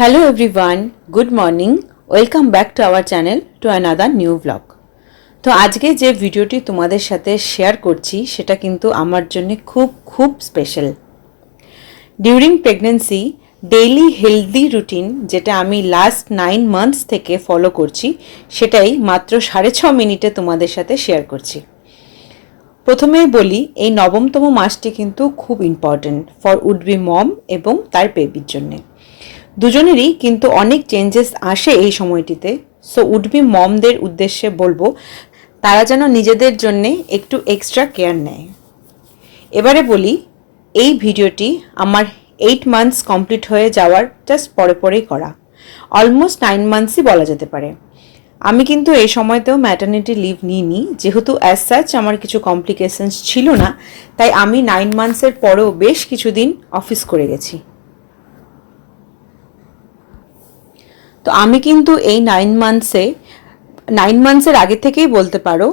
Hello everyone, good morning. Welcome back to our channel to another new vlog. তো আজকে যে ভিডিওটি তোমাদের সাথে শেয়ার করছি সেটা কিন্তু আমার জন্য খুব special. During pregnancy daily healthy routine যেটা আমি লাস্ট 9 মান্থস থেকে ফলো করছি সেটাই মাত্র 6.5 মিনিটে তোমাদের সাথে শেয়ার করছি। প্রথমেই বলি এই নবমতম মাসটি কিন্তু খুব ইম্পর্ট্যান্ট ফর উড বি মম এবং তার বেবির জন্য। দুজনেরই কিন্তু অনেক চেঞ্জেস আসে এই সময়টিতে। সো উড বি মমদের উদ্দেশ্যে বলবো তারা যেন নিজেদের জন্য একটু এক্সট্রা কেয়ার নেয়। এবারে বলি এই ভিডিওটি আমার 8 মান্থস কমপ্লিট হয়ে যাওয়ার জাস্ট পরেই করা, অলমোস্ট 9 মান্থসই বলা যেতে পারে। আমি কিন্তু এই সময়তেও ম্যাটারনিটি লিভ নিইনি, যেহেতু অ্যাজ সাচ আমার কিছু কমপ্লিকেশনস ছিল না, তাই আমি 9 মান্থসের পরেও বেশ কিছুদিন অফিস করে গেছি। তো আমি কিন্তু এই 9 মান্থসের আগে থেকেই বলতে পারো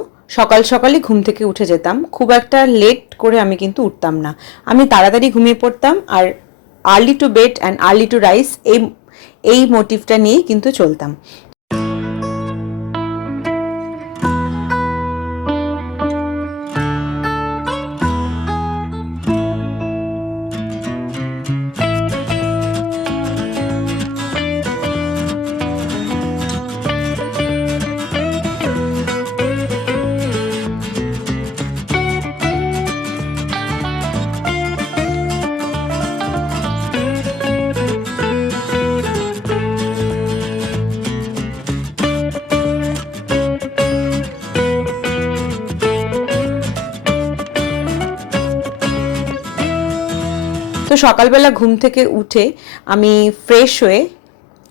সকালই ঘুম থেকে উঠে যেতাম। খুব একটা লেট করে আমি কিন্তু উঠতাম না, আমি তাড়াতাড়ি ঘুমিয়ে পড়তাম আর early to bed and early to rise এই মোটিভটা নিয়েই কিন্তু চলতাম। তো সকালবেলা ঘুম থেকে উঠে আমি ফ্রেশ হয়ে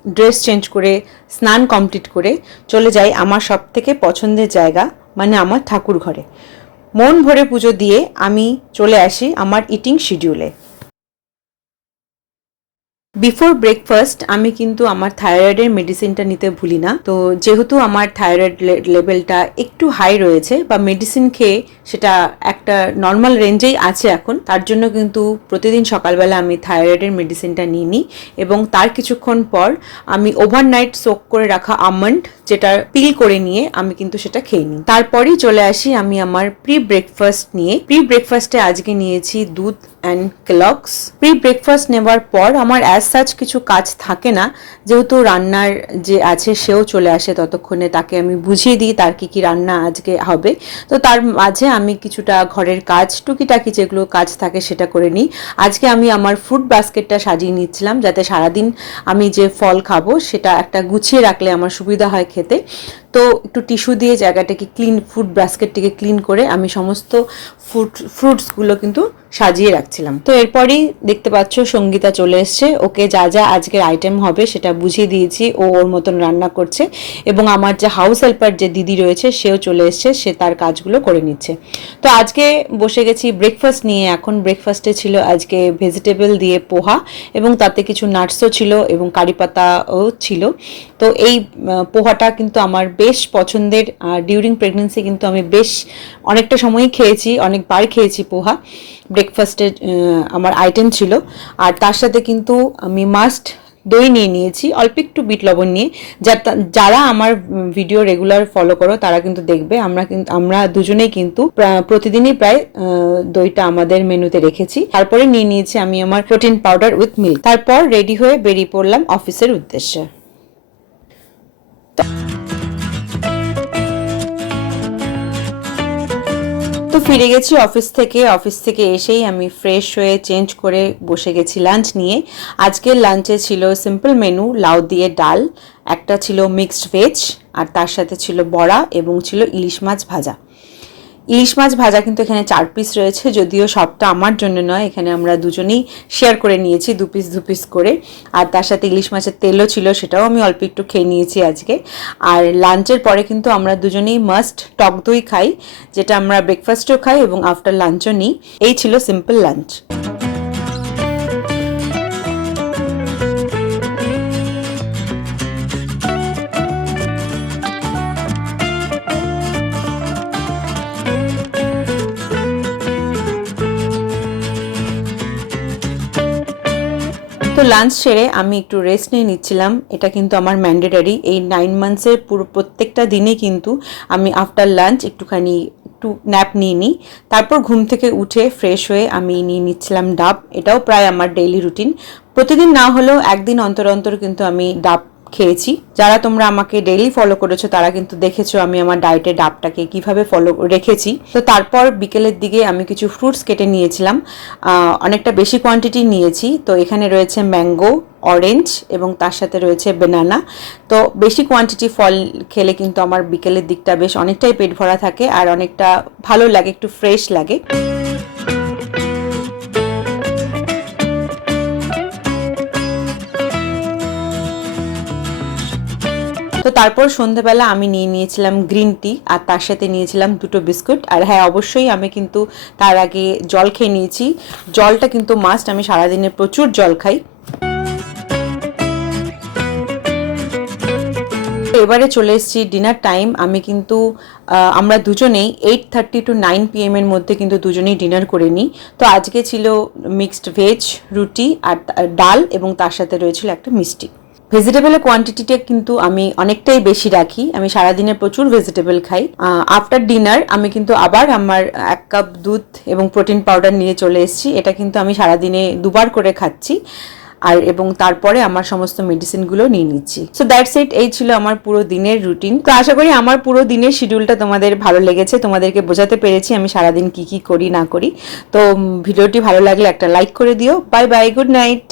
ড্রেস চেঞ্জ করে স্নান কমপ্লিট করে চলে যাই আমার সবথেকে পছন্দের জায়গা, মানে আমার ঠাকুর ঘরে। মন ভরে পুজো দিয়ে আমি চলে আসি আমার ইটিং শিডিউলে। বিফোর ব্রেকফাস্ট আমি কিন্তু আমার থাইরয়েডের মেডিসিনটা নিতে ভুলি না। তো যেহেতু আমার থাইরয়েড লেভেলটা একটু হাই রয়েছে বা মেডিসিন খেয়ে সেটা একটা নর্মাল রেঞ্জেই আছে এখন, তার জন্য কিন্তু প্রতিদিন সকালবেলা আমি থাইরয়েডের মেডিসিনটা নিই নি, এবং তার কিছুক্ষণ পর আমি ওভারনাইট সোক করে রাখা আমন্ড যেটা পিল করে নিয়ে আমি কিন্তু সেটা খেয়ে নিই। তারপরেই চলে আসি আমি আমার প্রি ব্রেকফাস্ট নিয়ে। প্রি ব্রেকফাস্টে আজকে নিয়েছি দুধ অ্যান্ড কেলগস। প্রি ব্রেকফাস্ট নেওয়ার পর আমার অ্যাজ সাচ কিছু কাজ থাকে না, যেহেতু রান্নার যে আছে সেও চলে আসে ততক্ষণে, তাকে আমি বুঝিয়ে দিই তার কি রান্না আজকে হবে। তো তার মাঝে আমি কিছুটা ঘরের কাজ টুকিটাকি যেগুলো কাজ থাকে সেটা করে নিই। আজকে আমি আমার ফ্রুট বাস্কেটটা সাজিয়ে নিচ্ছিলাম, যাতে সারাদিন আমি যে ফল খাবো সেটা একটা গুছিয়ে রাখলে আমার সুবিধা হয় খেতে। তো একটু টিস্যু দিয়ে জায়গাটাকে ফ্রুট বাস্কেটটিকে ক্লিন করে আমি সমস্ত ফ্রুটসগুলো কিন্তু সাজিয়ে রাখছিলাম। তো এরপরই দেখতে পাচ্ছ সঙ্গীতা চলে এসছে, ওকে যা আজকের আইটেম হবে সেটা বুঝিয়ে দিয়েছি, ও ওর মতন রান্না করছে, এবং আমার যে হাউস হেল্পার যে দিদি রয়েছে সেও চলে এসছে, সে তার কাজগুলো করে নিচ্ছে। তো আজকে বসে গেছি ব্রেকফাস্ট নিয়ে। এখন ব্রেকফাস্টে ছিল আজকে ভেজিটেবল দিয়ে পোহা, এবং তাতে কিছু নাটসও ছিল এবং কারি পাতাও ছিল। তো এই পোহাটা কিন্তু আমার বেশ পছন্দের, আর ডিউরিং প্রেগনেন্সি কিন্তু আমি বেশ অনেকটা সময়ই খেয়েছি, অনেকবার খেয়েছি পোহা। ব্রেকফাস্টের আমার আইটেম ছিল। আর তার সাথে কিন্তু আমি মাস্ট দই নিয়ে নিয়েছি, অল্প একটু বিট লবণ নিয়ে। যারা আমার ভিডিও রেগুলার ফলো করো তারা কিন্তু দেখবে আমরা দুজনেই কিন্তু প্রতিদিনই প্রায় দইটা আমাদের মেনুতে রেখেছি। তারপরে নিয়ে নিয়েছি আমি আমার প্রোটিন পাউডার উইথ মিল্ক। তারপর রেডি হয়ে বেরিয়ে পড়লাম অফিসের উদ্দেশ্যে। তো ফিরে গেছি অফিস থেকে এসেই আমি ফ্রেশ হয়ে চেঞ্জ করে বসে গেছি লাঞ্চ নিয়ে। আজকের লাঞ্চে ছিল সিম্পল মেনু, লাউ দিয়ে ডাল, একটা ছিল মিক্সড ভেজ, আর তার সাথে ছিল বড়া এবং ছিল ইলিশ মাছ ভাজা। ইলিশ মাছ ভাজা কিন্তু এখানে 4 পিস রয়েছে, যদিও সবটা আমার জন্য নয়, এখানে আমরা দুজনেই শেয়ার করে নিয়েছি 2 পিস করে। আর তার সাথে ইলিশ মাছের তেলও ছিল, সেটাও আমি অল্প একটু খেয়ে নিয়েছি আজকে। আর লাঞ্চের পরে কিন্তু আমরা দুজনেই মাস্ট টক দই খাই, যেটা আমরা ব্রেকফাস্টেও খাই এবং আফটার লাঞ্চও নিই। এই ছিল সিম্পল লাঞ্চ। তো লাঞ্চ সেরে আমি একটু রেস্ট নিয়ে নিচ্ছিলাম। এটা কিন্তু আমার ম্যান্ডেটারি, এই 9 মান্থসের পুরো প্রত্যেকটা দিনে কিন্তু আমি আফটার লাঞ্চ একটু ন্যাপ নিয়ে নিই। তারপর ঘুম থেকে উঠে ফ্রেশ হয়ে আমি নিয়ে নিচ্ছিলাম ডাব। এটাও প্রায় আমার ডেইলি রুটিন, প্রতিদিন না হলেও একদিন অন্তর অন্তর কিন্তু আমি ডাব খেয়েছি। যারা তোমরা আমাকে ডেইলি ফলো করেছো তারা কিন্তু দেখেছো আমি আমার ডায়েটে ডাবটাকে কিভাবে ফলো রেখেছি। তো তারপর বিকেলের দিকে আমি কিছু ফ্রুটস কেটে নিয়েছিলাম, অনেকটা বেশি কোয়ান্টিটি নিয়েছি। তো এখানে রয়েছে ম্যাঙ্গো, অরেঞ্জ এবং তার সাথে রয়েছে বেনানা। তো বেশি কোয়ান্টিটি ফল খেলে কিন্তু আমার বিকেলের দিকটা বেশ অনেকটাই পেট ভরা থাকে আর অনেকটা ভালো লাগে, একটু ফ্রেশ লাগে। তো তারপর সন্ধ্যাবেলা আমি নিয়ে নিয়েছিলাম গ্রিন টি আর তার সাথে নিয়েছিলাম 2টো বিস্কুট। আর হ্যাঁ, অবশ্যই আমি কিন্তু তার আগে জল খেয়ে নিয়েছি। জলটা কিন্তু মাস্ট, আমি সারাদিনে প্রচুর জল খাই। এবারে চলে এসেছি ডিনার টাইম। আমি কিন্তু আমরা দুজনেই 8:30 to 9 PM এর মধ্যে কিন্তু দুজনেই ডিনার করে নিই। তো আজকে ছিল মিক্সড ভেজ, রুটি আর ডাল এবং তার সাথে রয়েছিল একটা মিষ্টি। ভেজিটেবলের কোয়ান্টিটিটা কিন্তু আমি অনেকটাই বেশি রাখি, আমি সারাদিনে প্রচুর ভেজিটেবল খাই। আফটার ডিনার আমি কিন্তু আবার আমার 1 কাপ দুধ এবং প্রোটিন পাউডার নিয়ে চলে এসেছি। এটা কিন্তু আমি সারাদিনে দুবার করে খাচ্ছি এবং তারপরে আমার সমস্ত মেডিসিনগুলো নিয়ে নিচ্ছি। সো দ্যাটস ইট, এই ছিল আমার পুরো দিনের রুটিন। তো আশা করি আমার পুরো দিনের শিডিউলটা তোমাদের ভালো লেগেছে, তোমাদেরকে বোঝাতে পেরেছি আমি সারাদিন কি কি করি না করি। তো ভিডিওটি ভালো লাগলে একটা লাইক করে দিও। Bye bye, good night.